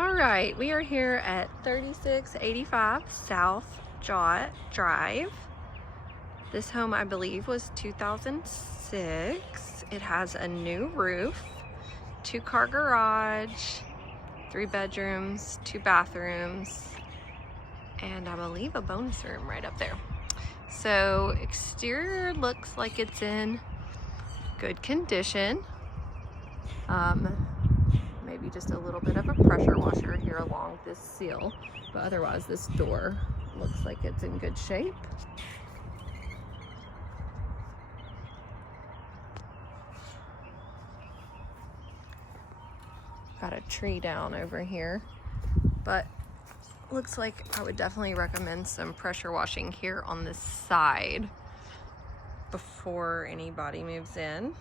All right, we are here at 3685 South Jot Drive. This home, I believe, was 2006. It has a new roof, 2-car garage, 3 bedrooms, 2 bathrooms, and I believe a bonus room right up there. So exterior looks like it's in good condition. Maybe just a little bit of a pressure washer here along this seal, but otherwise this door looks like it's in good shape. Got a tree down over here, but looks like I would definitely recommend some pressure washing here on this side before anybody moves in,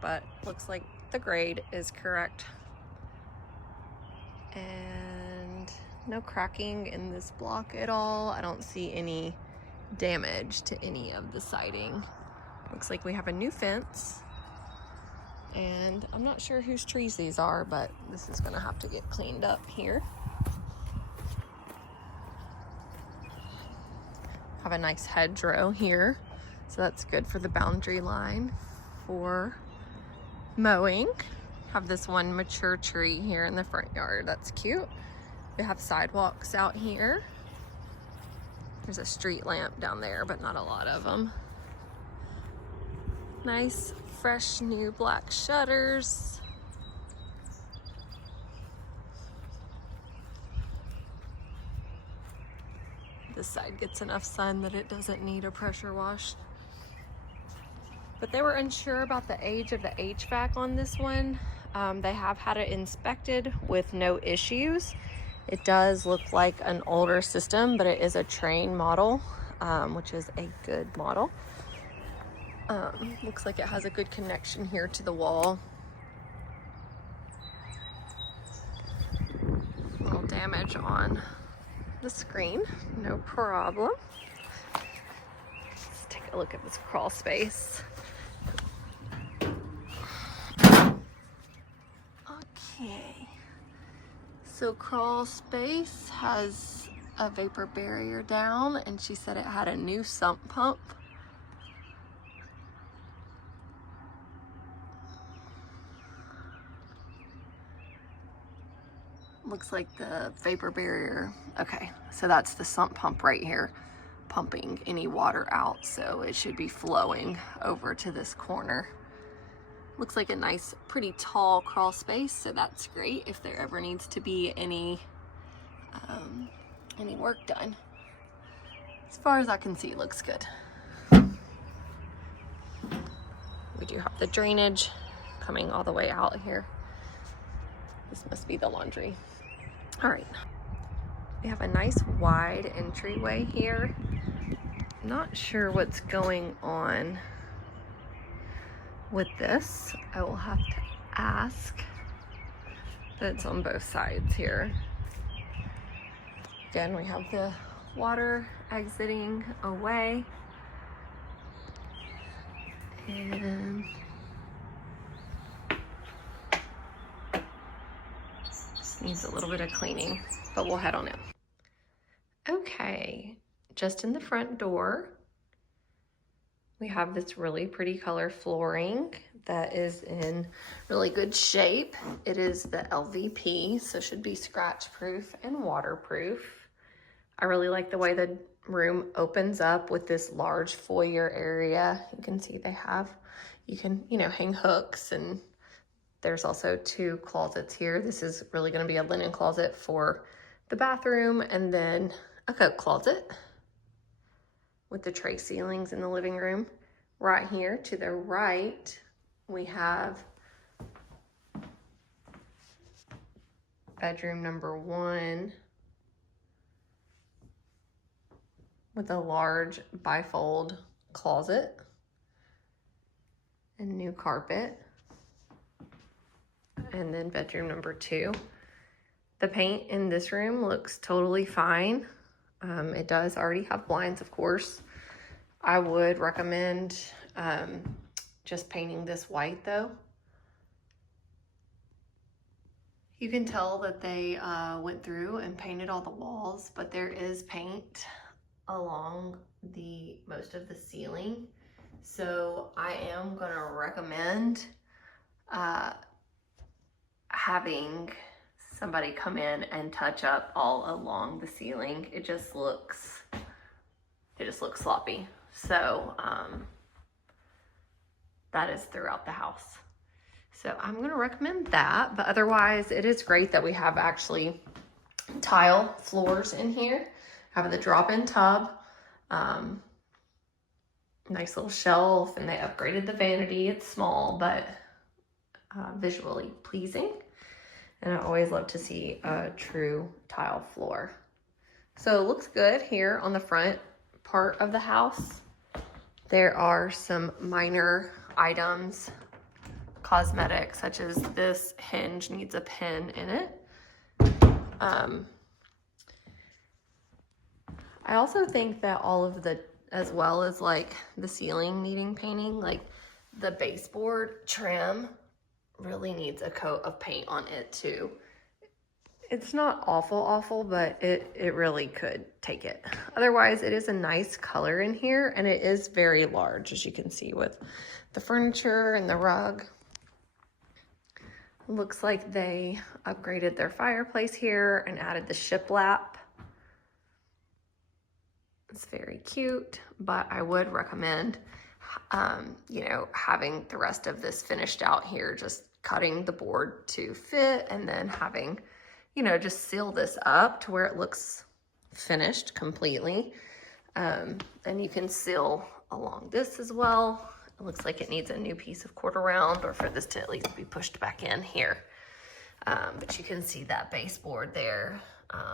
but looks like the grade is correct. And no cracking in this block at all. I don't see any damage to any of the siding. Looks like we have a new fence, and I'm not sure whose trees these are, but this is gonna have to get cleaned up here. Have a nice hedgerow here, so that's good for the boundary line for mowing. Have this one mature tree here in the front yard. That's cute. We have sidewalks out here. There's a street lamp down there, but not a lot of them. Nice, fresh, new black shutters. This side gets enough sun that it doesn't need a pressure wash. But they were unsure about the age of the HVAC on this one. They have had it inspected with no issues. It does look like an older system, but it is a Train model, which is a good model. Looks like it has a good connection here to the wall. A little damage on the screen, no problem. Let's take a look at this crawl space. Okay, so crawl space has a vapor barrier down, and she said it had a new sump pump. Looks like the vapor barrier, okay, so that's the sump pump right here, pumping any water out, so it should be flowing over to this corner. Looks like a nice, pretty tall crawl space, so that's great if there ever needs to be any work done. As far as I can see, it looks good. We do have the drainage coming all the way out here. This must be the laundry. All right, we have a nice wide entryway here. Not sure what's going on with this. I will have to ask, but it's on both sides here. Again, we have the water exiting away, and just needs a little bit of cleaning, but we'll head on in. Okay, just in the front door, we have this really pretty color flooring that is in really good shape. It is the LVP, so should be scratch proof and waterproof. I really like the way the room opens up with this large foyer area. You can see they have, you can, hang hooks, and there's also 2 closets here. This is really gonna be a linen closet for the bathroom, and then a coat closet with the tray ceilings in the living room. Right here to the right, we have bedroom number 1 with a large bifold closet and new carpet. And then bedroom number 2. The paint in this room looks totally fine. It does already have blinds, of course. I would recommend just painting this white though. You can tell that they went through and painted all the walls, but there is paint along most of the ceiling. So I am gonna recommend having somebody come in and touch up all along the ceiling. It just looks sloppy. So that is throughout the house. So I'm gonna recommend that, but otherwise it is great that we have actually tile floors in here. Have the drop-in tub, nice little shelf, and they upgraded the vanity. It's small, but visually pleasing. And I always love to see a true tile floor. So it looks good here on the front part of the house. There are some minor items, cosmetic, such as this hinge needs a pin in it. I also think that all of the, as well as like the ceiling needing painting, like the baseboard trim really needs a coat of paint on it too. It's not awful, but it really could take it. Otherwise, it is a nice color in here, and it is very large, as you can see with the furniture and the rug. Looks like they upgraded their fireplace here and added the shiplap. It's very cute, but I would recommend, you know, having the rest of this finished out here, just cutting the board to fit and then having, you know, just seal this up to where it looks finished completely. And you can seal along this as well. It looks like it needs a new piece of quarter round, or for this to at least be pushed back in here. But you can see that baseboard there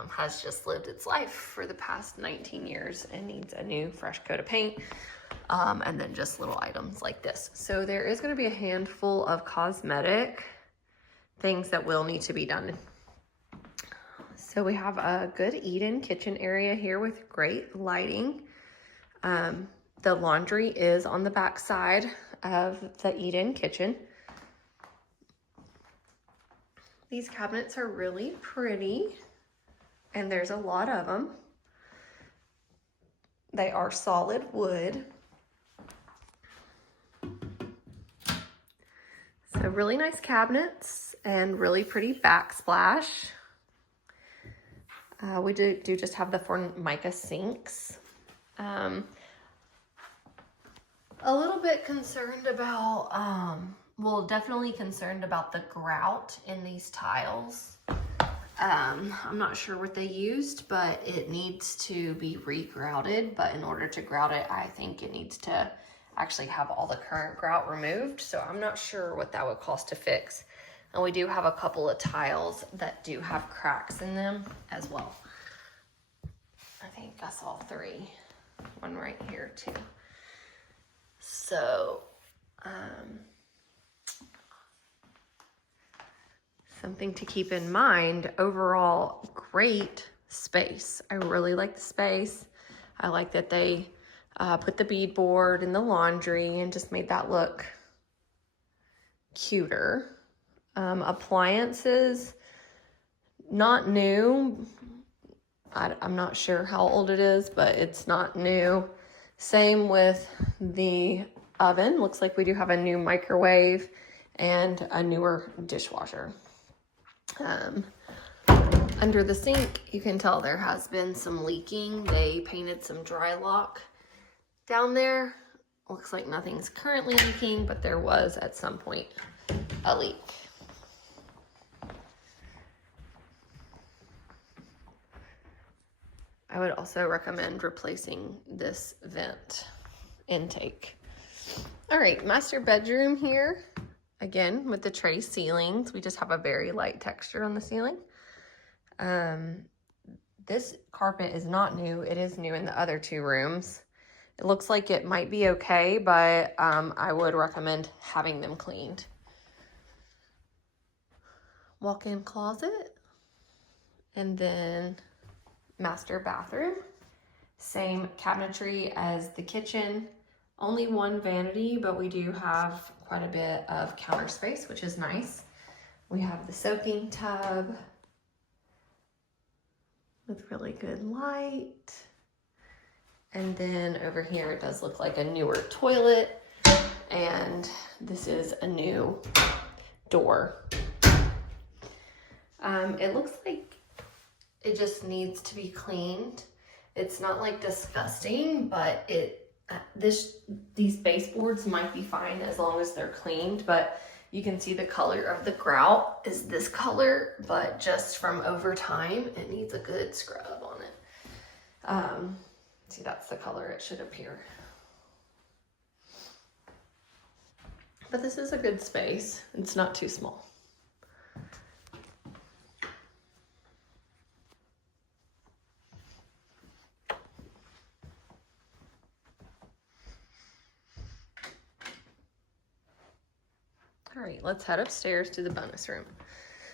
has just lived its life for the past 19 years and needs a new fresh coat of paint. And then just little items like this. So there is going to be a handful of cosmetic things that will need to be done. So we have a good eat-in kitchen area here with great lighting. The laundry is on the back side of the eat-in kitchen. These cabinets are really pretty, and there's a lot of them. They are solid wood. So really nice cabinets and really pretty backsplash. We do just have the Formica sinks. A little bit concerned about, well, definitely concerned about the grout in these tiles. I'm not sure what they used, but it needs to be re-grouted. But in order to grout it, I think it needs to actually have all the current grout removed. So I'm not sure what that would cost to fix. And we do have a couple of tiles that do have cracks in them as well. I think I saw 3. One right here too. So, something to keep in mind. Overall, great space. I really like the space. I like that they put the beadboard in the laundry and just made that look cuter. Appliances, not new. I'm not sure how old it is, but it's not new. Same with the oven. Looks like we do have a new microwave and a newer dishwasher. Under the sink, you can tell there has been some leaking. They painted some dry lock down there. Looks like nothing's currently leaking, but there was at some point a leak. I would also recommend replacing this vent intake. All right, master bedroom here. Again, with the tray ceilings, we just have a very light texture on the ceiling. This carpet is not new. It is new in the other 2 rooms. It looks like it might be okay, but I would recommend having them cleaned. Walk-in closet, and then master bathroom. Same cabinetry as the kitchen. Only 1 vanity, but we do have quite a bit of counter space, which is nice. We have the soaking tub with really good light. And then over here, it does look like a newer toilet. And this is a new door. It looks like it just needs to be cleaned. It's not like disgusting, but these baseboards might be fine as long as they're cleaned, but you can see the color of the grout is this color, but just from over time, it needs a good scrub on it. See, that's the color it should appear. But this is a good space. It's not too small. All right, let's head upstairs to the bonus room.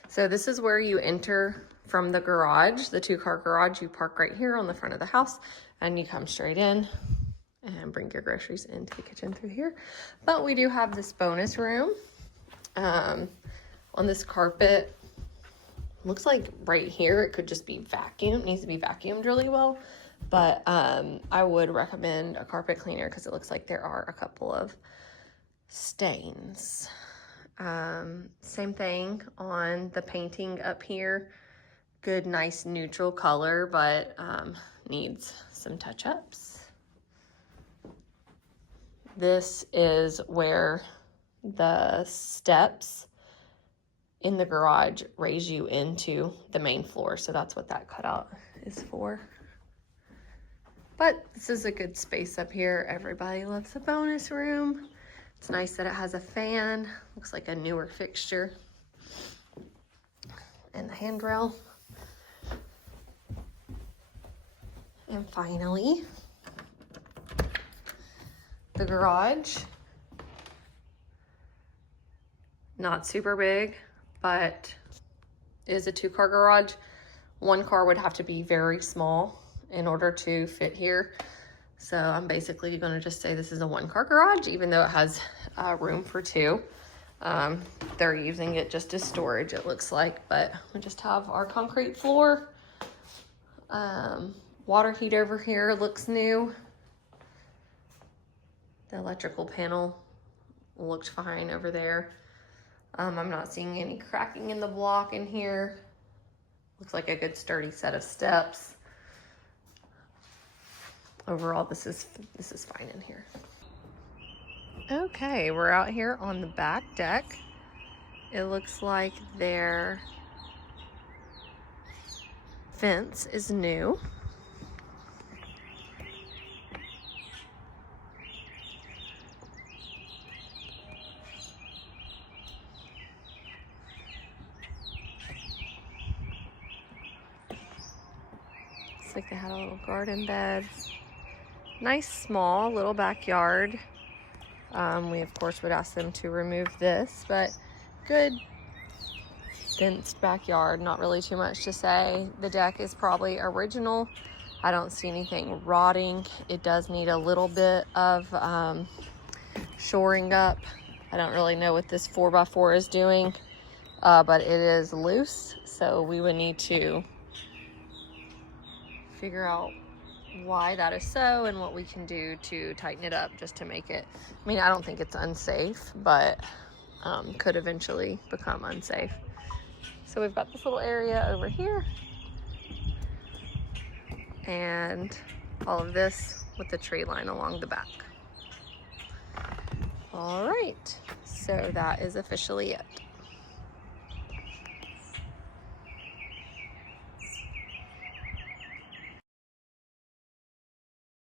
So this is where you enter from the garage, the 2-car garage. You park right here on the front of the house and you come straight in and bring your groceries into the kitchen through here. But we do have this bonus room. On this carpet, looks like right here it could just be vacuumed, needs to be vacuumed really well. But I would recommend a carpet cleaner because it looks like there are a couple of stains. Same thing on the painting up here. Good, nice neutral color, but needs some touch-ups. This is where the steps in the garage raise you into the main floor. So that's what that cutout is for. But this is a good space up here. Everybody loves a bonus room. It's nice that it has a fan. Looks like a newer fixture. And the handrail. And finally, the garage. Not super big, but is a 2-car garage. 1 car would have to be very small in order to fit here. So I'm basically gonna just say this is a 1-car garage, even though it has room for 2. They're using it just as storage, it looks like, but we just have our concrete floor. Water heater over here looks new. The electrical panel looked fine over there. I'm not seeing any cracking in the block in here. Looks like a good sturdy set of steps. Overall, this is fine in here. Okay, we're out here on the back deck. It looks like their fence is new. Looks like they had a little garden bed. Nice small little backyard. We of course would ask them to remove this, but good fenced backyard, not really too much to say. The deck is probably original. I don't see anything rotting. It does need a little bit of shoring up. I don't really know what this 4x4 is doing, but it is loose, so we would need to figure out why that is so and what we can do to tighten it up just to make it, I mean, I don't think it's unsafe, but could eventually become unsafe. So we've got this little area over here and all of this with the tree line along the back. All right, so that is officially it.